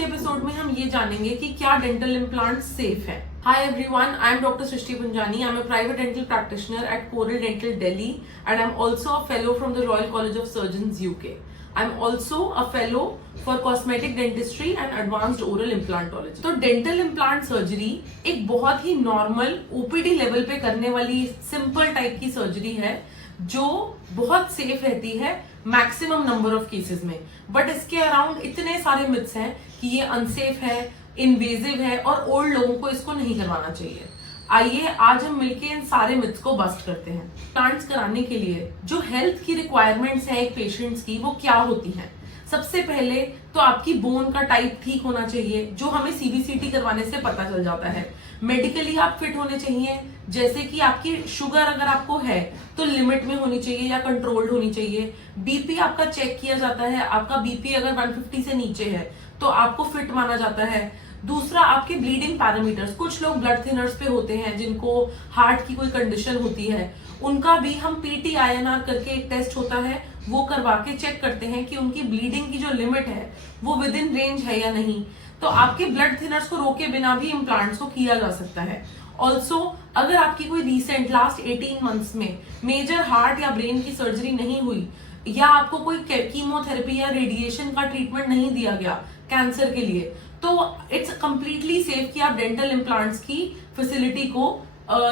के एपिसोड में हम ये जानेंगे कि क्या डेंटल इम्प्लांट सेफ है। Hi everyone, I am doctor Srishti Punjani. I am a private dental practitioner at Coral Dental Delhi and I am also a fellow from the Royal College of Surgeons UK. I am also a fellow for cosmetic dentistry and advanced oral implantology. तो dental implant surgery एक बहुत ही normal OPD level पे करने वाली simple type की surgery है जो बहुत सेफ रहती है मैक्सिमम नंबर ऑफ केसेस में। बट इसके अराउंड इतने सारे मिथ्स हैं कि ये अनसेफ है, इन्वेजिव है और ओल्ड लोगों को इसको नहीं करवाना चाहिए। आइए आज हम मिलके इन सारे मिथ्स को बस्ट करते हैं। प्लांट्स कराने के लिए जो हेल्थ की रिक्वायरमेंट्स है एक पेशेंट्स की, वो क्या होती हैं? सबसे पहले तो आपकी बोन का टाइप ठीक होना चाहिए, जो हमें सीबीसीटी करवाने से पता चल जाता है। मेडिकली आप फिट होने चाहिए, जैसे कि आपकी शुगर अगर आपको है तो लिमिट में होनी चाहिए या कंट्रोल्ड होनी चाहिए। बीपी आपका चेक किया जाता है, आपका बीपी अगर 150 से नीचे है तो आपको फिट माना जाता है। दूसरा, आपके ब्लीडिंग पैरामीटर्स, कुछ लोग ब्लड थिनर्स पे होते हैं जिनको हार्ट की कोई कंडीशन होती है, उनका भी हम पीटी-आईएनआर करके एक टेस्ट होता है, वो करवा के चेक करते हैं कि उनकी ब्लीडिंग की जो लिमिट है वो विद इन रेंज है या नहीं। तो आपके ब्लड थिनर्स को रोके बिना भी इम्प्लांट्स को किया जा सकता है। ऑल्सो अगर आपकी कोई रिसेंट लास्ट 18 मंथ्स में मेजर हार्ट या ब्रेन की सर्जरी नहीं हुई या आपको कोई कीमोथेरेपी या रेडिएशन का ट्रीटमेंट नहीं दिया गया कैंसर के लिए, तो इट्स कंप्लीटली सेफ कि आप डेंटल इम्प्लांट्स की फैसिलिटी को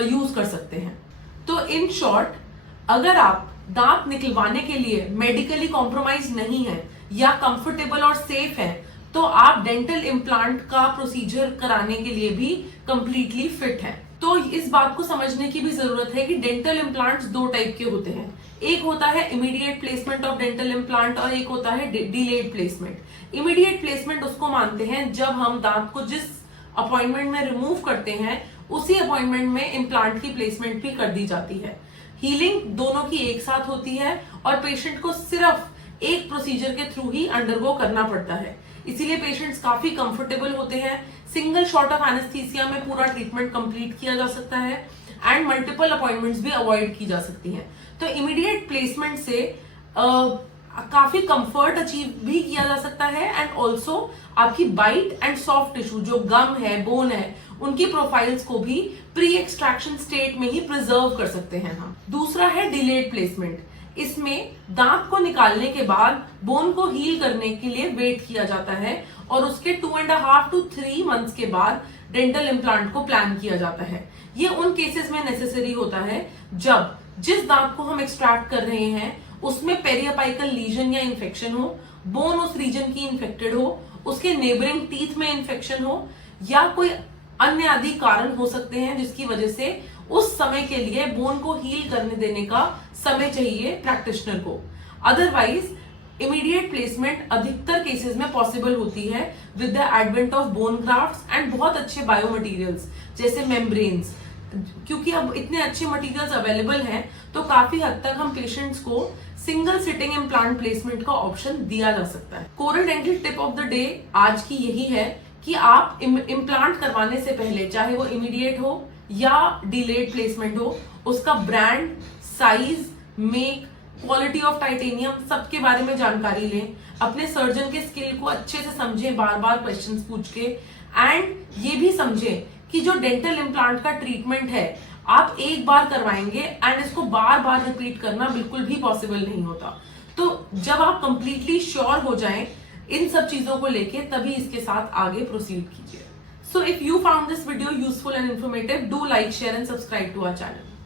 यूज कर सकते हैं। तो इन शॉर्ट, अगर आप दांत निकलवाने के लिए मेडिकली कॉम्प्रोमाइज नहीं है या कंफर्टेबल और सेफ है, तो आप डेंटल इम्प्लांट का प्रोसीजर कराने के लिए भी कंप्लीटली फिट है। तो इस बात को समझने की भी जरूरत है कि डेंटल इम्प्लांट्स दो टाइप के होते हैं। एक होता है immediate placement of dental implant और एक होता है डिलेड प्लेसमेंट। इमीडिएट प्लेसमेंट उसको मानते हैं जब हम दांत को जिस अपॉइंटमेंट में रिमूव करते हैं उसी अपॉइंटमेंट में इम्प्लांट की प्लेसमेंट भी कर दी जाती है। हीलिंग दोनों की एक साथ होती है और पेशेंट को सिर्फ एक प्रोसीजर के थ्रू ही अंडरगो करना पड़ता है, इसीलिए पेशेंट्स काफी कंफर्टेबल होते हैं। सिंगल शॉट ऑफ एनेस्थीसिया में पूरा ट्रीटमेंट कंप्लीट किया जा सकता है एंड मल्टीपल अपॉइंटमेंट्स भी अवॉइड की जा सकती हैं। तो इमीडिएट प्लेसमेंट से काफी कंफर्ट अचीव भी किया जा सकता है एंड ऑल्सो आपकी बाइट एंड सॉफ्ट टिश्यू जो गम है, बोन है, उनकी प्रोफाइल्स को भी प्री एक्सट्रैक्शन स्टेट में ही प्रिजर्व कर सकते हैं हम। दूसरा है डिलेड प्लेसमेंट। इसमें दांत को निकालने के बाद बोन को हील करने के लिए वेट किया जाता है और उसके 2.5 to 3 मंथ्स के बाद डेंटल इम्प्लांट को प्लान किया जाता है। ये उन केसेस में नेसेसरी होता है जब जिस दांत को हम एक्सट्रैक्ट कर रहे हैं उसमें पेरियोपाइकल लीजन या इन्फेक्शन हो, बोन उस रीजन की इन्फेक्टेड हो, उसके नेबरिंग टीथ में इन्फेक्शन हो या कोई अन्य आदि कारण हो सकते हैं जिसकी वजह से उस समय के लिए बोन को हील करने देने का समय चाहिए प्रैक्टिशनर को। अदरवाइज इमीडिएट प्लेसमेंट अधिकतर केसेस में पॉसिबल होती है with the advent of bone grafts and बहुत अच्छे बायोमटेरियल्स जैसे मेम्ब्रेन्स। क्योंकि अब इतने अच्छे मटेरियल्स अवेलेबल हैं तो काफी हद तक हम पेशेंट्स को सिंगल सिटिंग इम्प्लांट प्लेसमेंट का ऑप्शन दिया जा सकता है। Coral dental tip of the day आज की यही है कि आप इम्प्लांट करवाने से पहले, चाहे वो इमीडिएट हो या डिलेड प्लेसमेंट हो, उसका brand, size, make, quality of titanium सबके बारे में जानकारी लें। अपने सर्जन के स्किल को अच्छे से समझें, बार बार क्वेश्चंस पूछ के, एंड ये भी समझें कि जो डेंटल इम्प्लांट का ट्रीटमेंट है आप एक बार करवाएंगे एंड इसको बार बार रिपीट करना बिल्कुल भी पॉसिबल नहीं होता। तो जब आप कंप्लीटली श्योर हो जाएं इन सब चीजों को लेके, तभी इसके साथ आगे प्रोसीड कीजिए। So if you found this video useful and informative, do like, share and subscribe to our channel.